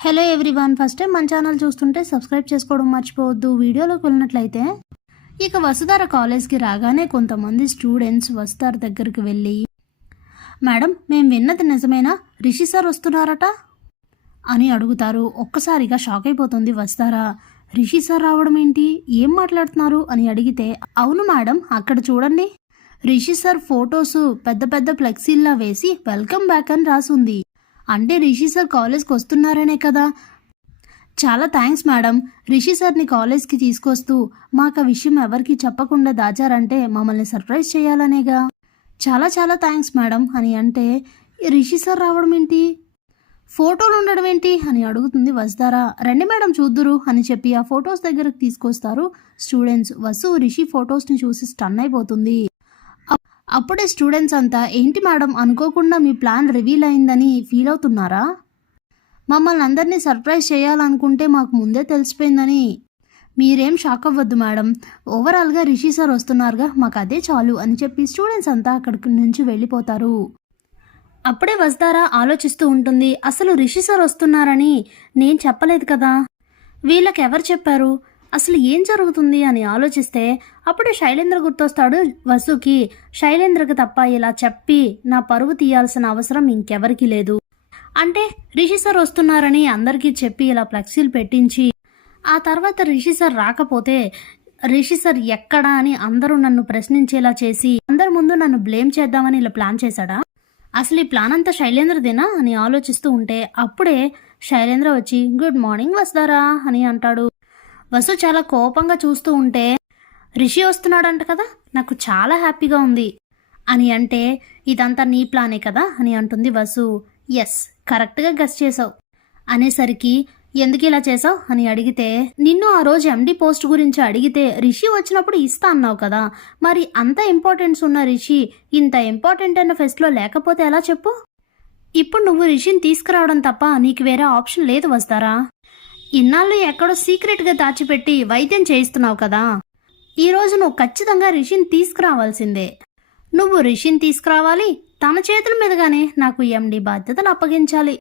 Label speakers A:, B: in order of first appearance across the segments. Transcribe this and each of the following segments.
A: Hello everyone first time మన channel చూస్తుంటే subscribe చేసుకోవడం మర్చిపోవద్దు. వీడియోలోకి వెళ్ళినట్లయితే ఇక వసుధార కాలేజ్కి రాగానే కొంతమంది స్టూడెంట్స్ వసుధార దగ్గరికి వెళ్ళి మేడం మేము విన్నది నిజమేనా? రిషి సార్ వస్తున్నారట? అని అడుగుతారు. ఒక్కసారిగా షాక్ అయిపోతుంది వస్తారా రిషి సార్ రావడం ఏంటి? ఏం మాట్లాడుతున్నారు? అని అడిగితే అవును మేడం అక్కడ చూడండి. రిషి సార్ ఫొటోస్ పెద్ద పెద్ద ఫ్లెక్సీల్లా వేసి వెల్కమ్ బ్యాక్ అని రాసుంది. అంటే రిషి సార్ కాలేజ్కి వస్తున్నారనే కదా. చాలా థ్యాంక్స్ మేడం. రిషి సార్ని కాలేజ్కి తీసుకొస్తూ మాకు ఆ విషయం ఎవరికి చెప్పకుండా దాచారంటే మమ్మల్ని సర్ప్రైజ్ చేయాలనేగా. చాలా చాలా థ్యాంక్స్ మేడం అని అంటే రిషి సార్ రావడం ఏంటి? ఫోటోలు ఉండడం ఏంటి? అని అడుగుతుంది వసుధారా. రండి మేడం చూద్దురు అని చెప్పి ఆ ఫొటోస్ దగ్గరకు తీసుకొస్తారు. స్టూడెంట్స్ వసు రిషి ఫొటోస్ని చూసి స్టన్ అయిపోతుంది. అప్పుడే స్టూడెంట్స్ అంతా ఏంటి మేడం అనుకోకుండా మీ ప్లాన్ రివీల్ అయిందని ఫీల్ అవుతున్నారా? మమ్మల్ని అందరినీ సర్ప్రైజ్ చేయాలనుకుంటే మాకు ముందే తెలిసిపోయిందని. మీరేం షాక్ అవ్వద్దు మేడం. ఓవరాల్గా రిషి సార్ వస్తున్నారుగా మాకు అదే చాలు అని చెప్పి స్టూడెంట్స్ అంతా అక్కడికి నుంచి వెళ్ళిపోతారు. అప్పుడే వస్తారా ఆలోచిస్తూ ఉంటుంది అసలు రిషి సార్ వస్తున్నారని నేను చెప్పలేదు కదా. వీళ్ళకి ఎవరు చెప్పారు? అసలు ఏం జరుగుతుంది అని ఆలోచిస్తే అప్పుడే శైలేంద్ర గుర్తొస్తాడు వసుకి. శైలేంద్రకి తప్ప ఇలా చెప్పి నా పరువు తీయాల్సిన అవసరం ఇంకెవరికి లేదు. అంటే రిషి సార్ వస్తున్నారని అందరికీ చెప్పి ఇలా ఫ్లెక్సీలు పెట్టించి ఆ తర్వాత రిషి సార్ రాకపోతే రిషి సార్ ఎక్కడా అని అందరూ నన్ను ప్రశ్నించేలా చేసి అందరి ముందు నన్ను బ్లేమ్ చేద్దామని ఇలా ప్లాన్ చేశాడా? అసలు ఈ ప్లాన్ అంతా శైలేంద్రదేనా అని ఆలోచిస్తూ ఉంటే అప్పుడే శైలేంద్ర వచ్చి గుడ్ మార్నింగ్ వస్తారా అని అంటాడు. వసు చాలా కోపంగా చూస్తూ ఉంటే రిషి వస్తున్నాడంట కదా నాకు చాలా హ్యాపీగా ఉంది అని అంటే ఇదంతా నీ ప్లానే కదా అని అంటుంది వసు ఎస్ కరెక్ట్గా గస్ చేసావు అనేసరికి ఎందుకు ఇలా చేసావు? అని అడిగితే నిన్ను ఆ రోజు ఎండి పోస్ట్ గురించి అడిగితే రిషి వచ్చినప్పుడు ఇస్తా అన్నావు కదా మరి అంత ఇంపార్టెన్స్ ఉన్న రిషి ఇంత ఇంపార్టెంట్ అయిన ఫెస్ట్లో లేకపోతే ఎలా చెప్పు? ఇప్పుడు నువ్వు రిషిని తీసుకురావడం తప్ప నీకు వేరే ఆప్షన్ లేదు వస్తారా? ఇన్నాళ్ళు ఎక్కడో సీక్రెట్గా దాచిపెట్టి వైద్యం చేయిస్తున్నావు కదా. ఈరోజు నువ్వు ఖచ్చితంగా రిషిని తీసుకురావాల్సిందే. నువ్వు రిషిని తీసుకురావాలి తన చేతుల మీదుగానే నాకు ఎండి బాధ్యతలు అప్పగించాలి.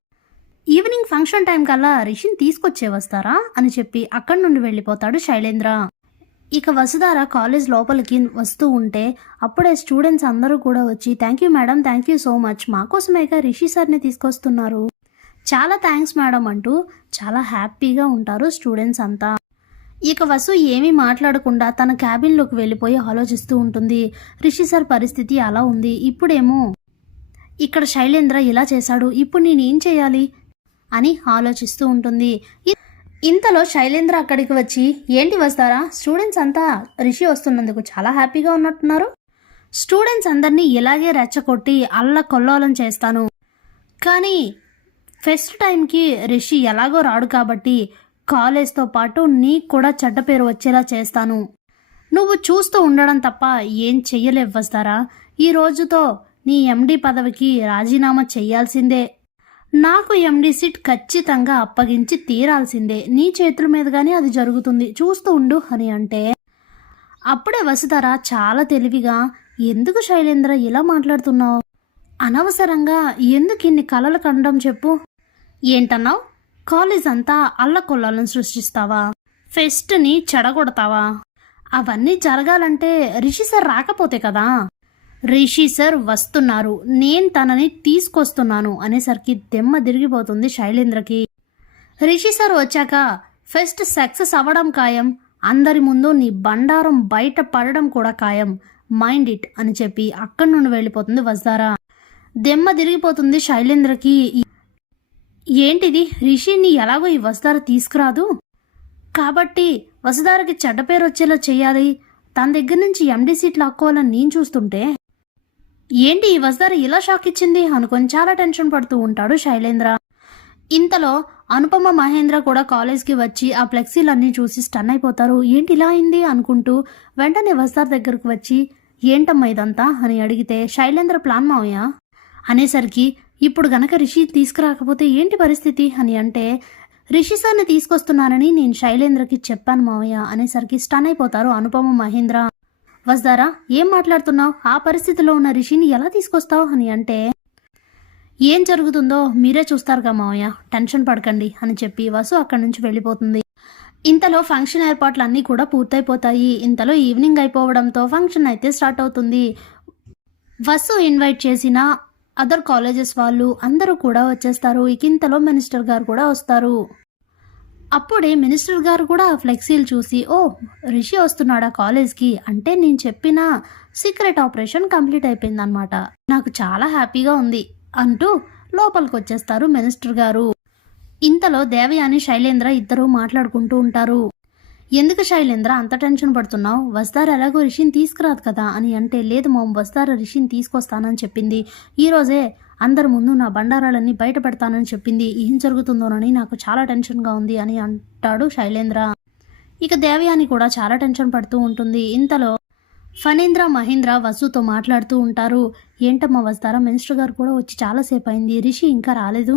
A: ఈవినింగ్ ఫంక్షన్ టైం కల్లా రిషిని తీసుకొచ్చే వస్తారా? అని చెప్పి అక్కడి నుండి వెళ్ళిపోతాడు శైలేంద్ర. ఇక వసుధార కాలేజ్ లోపలికి వస్తూ ఉంటే అప్పుడే స్టూడెంట్స్ అందరూ కూడా వచ్చి thank you madam thank you so much. మాకోసమేగా Rishi సార్ని తీసుకొస్తున్నారు. చాలా థ్యాంక్స్ మేడం అంటూ చాలా హ్యాపీగా ఉంటారు స్టూడెంట్స్ అంతా. ఇక వసు ఏమీ మాట్లాడకుండా తన క్యాబిన్లోకి వెళ్ళిపోయి ఆలోచిస్తూ ఉంటుంది. రిషి సార్ పరిస్థితి అలా ఉంది. ఇప్పుడేమో ఇక్కడ శైలేంద్ర ఇలా చేశాడు ఇప్పుడు నేనేం చేయాలి? అని ఆలోచిస్తూ ఉంటుంది. ఇంతలో శైలేంద్ర అక్కడికి వచ్చి ఏంటి వస్తారా? స్టూడెంట్స్ అంతా రిషి వస్తున్నందుకు చాలా హ్యాపీగా ఉన్నట్టున్నారు. స్టూడెంట్స్ అందరినీ ఇలాగే రెచ్చగొట్టి అల్ల కొల్లోలం చేస్తాను. కానీ ఫెస్ట్ టైంకి రిషి ఎలాగో రాడు కాబట్టి కాలేజ్తో పాటు నీకు కూడా చెడ్డ పేరు వచ్చేలా చేస్తాను. నువ్వు చూస్తూ ఉండడం తప్ప ఏం చెయ్యలేవు వస్తారా? ఈ రోజుతో నీ ఎండి పదవికి రాజీనామా చెయ్యాల్సిందే నాకు ఎండి సీట్ ఖచ్చితంగా అప్పగించి తీరాల్సిందే. నీ చేతుల మీదుగానే అది జరుగుతుంది. చూస్తూ ఉండు అని అంటే. అప్పుడే వసుధర చాలా తెలివిగా ఎందుకు శైలేంద్ర ఇలా మాట్లాడుతున్నావు? అనవసరంగా ఎందుకు ఇన్ని కలలు కండం చెప్పు? ఏంటన్నావు? కాలేజ్ అంతా అల్లకొల్లాలను సృష్టిస్తావా? ఫెస్ట్ని చెడగొడతావా? అవన్నీ జరగాలంటే రిషి సార్ రాకపోతే కదా? రిషి సార్ వస్తున్నారు. నేను తనని తీసుకొస్తున్నాను అనేసరికి దెమ్మ తిరిగిపోతుంది శైలేంద్రకి. రిషి సార్ వచ్చాక ఫెస్ట్ సక్సెస్ అవ్వడం ఖాయం. అందరి ముందు నీ బండారం బయట పడడం కూడా ఖాయం. మైండ్ ఇట్ అని చెప్పి అక్కడి నుండి వెళ్ళిపోతుంది వస్తారా దెమ్మ తిరిగిపోతుంది శైలేంద్రకి. ఏంటిది? రిషిని ఎలాగో ఈ వసుధార తీసుకురాదు? కాబట్టి వసుధారకి చెడ్డ పేరు వచ్చేలా చేయాలి. తన దగ్గర నుంచి ఎండీ సీట్ లాక్కోవాలని నేను చూస్తుంటే. ఏంటి ఈ వసుధార ఇలా షాక్ ఇచ్చింది? అనుకొని చాలా టెన్షన్ పడుతూ ఉంటాడు శైలేంద్ర. ఇంతలో అనుపమ మహేంద్ర కూడా కాలేజ్కి వచ్చి ఆ ఫ్లెక్సీలన్నీ చూసి స్టన్ అయిపోతారు. ఏంటి ఇలా అయింది? అనుకుంటూ వెంటనే వసుధార దగ్గరకు వచ్చి ఏంటమ్మా ఇదంతా? అని అడిగితే శైలేంద్ర ప్లాన్ మావయ్య. అనేసరికి ఇప్పుడు గనక రిషి తీసుకురాకపోతే ఏంటి పరిస్థితి అని అంటే రిషి సార్ని తీసుకొస్తున్నానని నేను శైలేంద్రకి చెప్పాను మావయ్య అనేసరికి స్టన్ అయిపోతారు అనుపమ మహేంద్ర. వస్తారా ఏం మాట్లాడుతున్నావు? ఆ పరిస్థితిలో ఉన్న రిషిని ఎలా తీసుకొస్తావు అని అంటే ఏం జరుగుతుందో మీరే చూస్తారుగా మావయ్య టెన్షన్ పడకండి అని చెప్పి వసు అక్కడి నుంచి వెళ్ళిపోతుంది. ఇంతలో ఫంక్షన్ ఏర్పాట్లన్నీ కూడా పూర్తయిపోతాయి. ఇంతలో ఈవినింగ్ అయిపోవడంతో ఫంక్షన్ అయితే స్టార్ట్ అవుతుంది. వసు ఇన్వైట్ చేసిన అదర్ కాలేజెస్ వాళ్ళు అందరూ కూడా వచ్చేస్తారు. ఇక ఇంతలో మినిస్టర్ గారు కూడా వస్తారు. అప్పుడే మినిస్టర్ గారు కూడా ఫ్లెక్సీలు చూసి ఓ రిషి వస్తున్నాడా కాలేజ్కి? అంటే నేను చెప్పిన సీక్రెట్ ఆపరేషన్ కంప్లీట్ అయిపోయిందనమాట నాకు చాలా హ్యాపీగా ఉంది అంటూ లోపలికి వచ్చేస్తారు మినిస్టర్ గారు. ఇంతలో దేవయాని శైలేంద్ర ఇద్దరూ మాట్లాడుకుంటూ ఉంటారు. ఎందుకు శైలేంద్ర? అంత టెన్షన్ పడుతున్నావు? వస్తార? ఎలాగో రిషిని తీసుకురాదు కదా అని అంటే లేదు మామ వస్తార? రిషిని తీసుకొస్తానని చెప్పింది. ఈ రోజే అందరి ముందు నా బండారాలన్నీ బయట పెడతానని చెప్పింది. ఏం జరుగుతుందోనని నాకు చాలా టెన్షన్గా ఉంది అని అంటాడు శైలేంద్ర. ఇక దేవయాని కూడా చాలా టెన్షన్ పడుతూ ఉంటుంది. ఇంతలో ఫణేంద్ర మహేంద్ర వసుతో మాట్లాడుతూ ఉంటారు. ఏంటమ్మా వస్తారా? మినిస్టర్ గారు కూడా వచ్చి చాలాసేపు అయింది రిషి ఇంకా రాలేదు.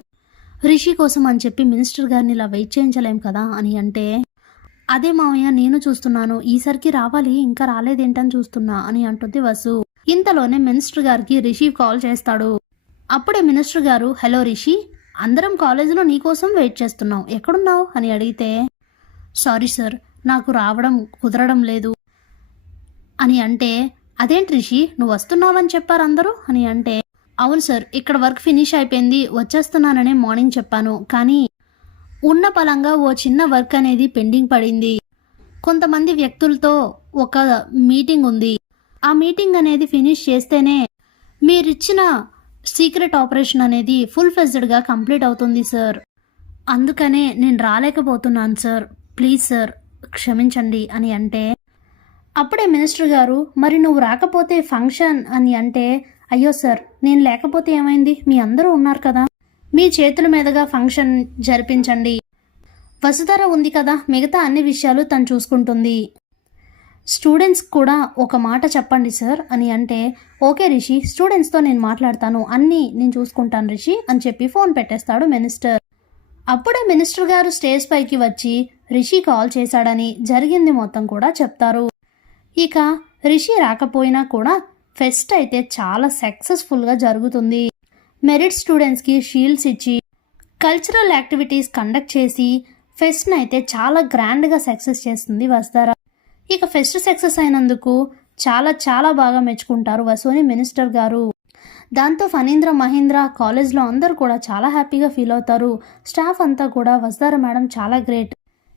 A: రిషి కోసం అని చెప్పి మినిస్టర్ గారిని ఇలా వెయిట్ చేయించలేం కదా అని అంటే అదే మావయ్య నేను చూస్తున్నాను. ఈసరికి రావాలి ఇంకా రాలేదేంటని చూస్తున్నా అని అంటుంది వసు. ఇంతలోనే మినిస్టర్ గారికి రిషి కాల్ చేస్తాడు. అప్పుడే మినిస్టర్ గారు హలో రిషి అందరం కాలేజీలో నీకోసం వెయిట్ చేస్తున్నాం. ఎక్కడున్నావు? అని అడిగితే సారీ సార్ నాకు రావడం కుదరడం లేదు. అని అంటే అదేంటి రిషి నువ్వు వస్తున్నావని చెప్పారు అందరూ? అని అంటే అవును సార్ ఇక్కడ వర్క్ ఫినిష్ అయిపోయింది వచ్చేస్తున్నాననే మార్నింగ్ చెప్పాను. కానీ ఉన్న పలంగా ఓ చిన్న వర్క్ అనేది పెండింగ్ పడింది. కొంతమంది వ్యక్తులతో ఒక మీటింగ్ ఉంది. ఆ మీటింగ్ అనేది ఫినిష్ చేస్తేనే మీరిచ్చిన సీక్రెట్ ఆపరేషన్ అనేది ఫుల్ ఫెజ్డ్గా కంప్లీట్ అవుతుంది సార్. అందుకనే నేను రాలేకపోతున్నాను సార్. ప్లీజ్ సార్ క్షమించండి అని అంటే అప్పుడే మినిస్టర్ గారు మరి నువ్వు రాకపోతే ఫంక్షన్ అని అంటే అయ్యో సార్ నేను లేకపోతే ఏమైంది? మీ అందరూ ఉన్నారు కదా. మీ చేతుల మీదుగా ఫంక్షన్ జరిపించండి. వసుధర ఉంది కదా మిగతా అన్ని విషయాలు తను చూసుకుంటుంది. స్టూడెంట్స్ కూడా ఒక మాట చెప్పండి సార్ అని అంటే ఓకే రిషి స్టూడెంట్స్తో నేను మాట్లాడతాను అన్నీ నేను చూసుకుంటాను రిషి అని చెప్పి ఫోన్ పెట్టేస్తాడు మినిస్టర్. అప్పుడే మినిస్టర్ గారు స్టేజ్ పైకి వచ్చి రిషి కాల్ చేశాడని జరిగింది మొత్తం కూడా చెప్తారు. ఇక రిషి రాకపోయినా కూడా ఫెస్ట్ అయితే చాలా సక్సెస్ఫుల్గా జరుగుతుంది. మెరిట్ స్టూడెంట్స్కి షీల్డ్స్ ఇచ్చి కల్చరల్ యాక్టివిటీస్ కండక్ట్ చేసి ఫెస్ట్ని అయితే చాలా గ్రాండ్గా సక్సెస్ చేస్తుంది వస్తారా ఇక ఫెస్ట్ సక్సెస్ అయినందుకు చాలా చాలా బాగా మెచ్చుకుంటారు వసూని మినిస్టర్ గారు. దాంతో ఫణీంద్ర మహేంద్ర కాలేజ్లో అందరూ కూడా చాలా హ్యాపీగా ఫీల్ అవుతారు. స్టాఫ్ అంతా కూడా వస్తార మేడం చాలా గ్రేట్.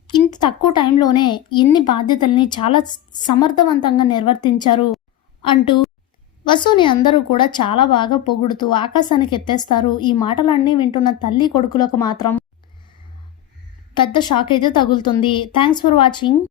A: ఇంత తక్కువ టైంలోనే ఎన్ని బాధ్యతల్ని చాలా సమర్థవంతంగా నిర్వర్తించారు అంటూ వసుని అందరూ కూడా చాలా బాగా పొగుడుతూ ఆకాశానికి ఎత్తేస్తారు. ఈ మాటలన్నీ వింటున్న తల్లి కొడుకులకు మాత్రం పెద్ద షాక్ అయితే తగులుతుంది. Thanks for watching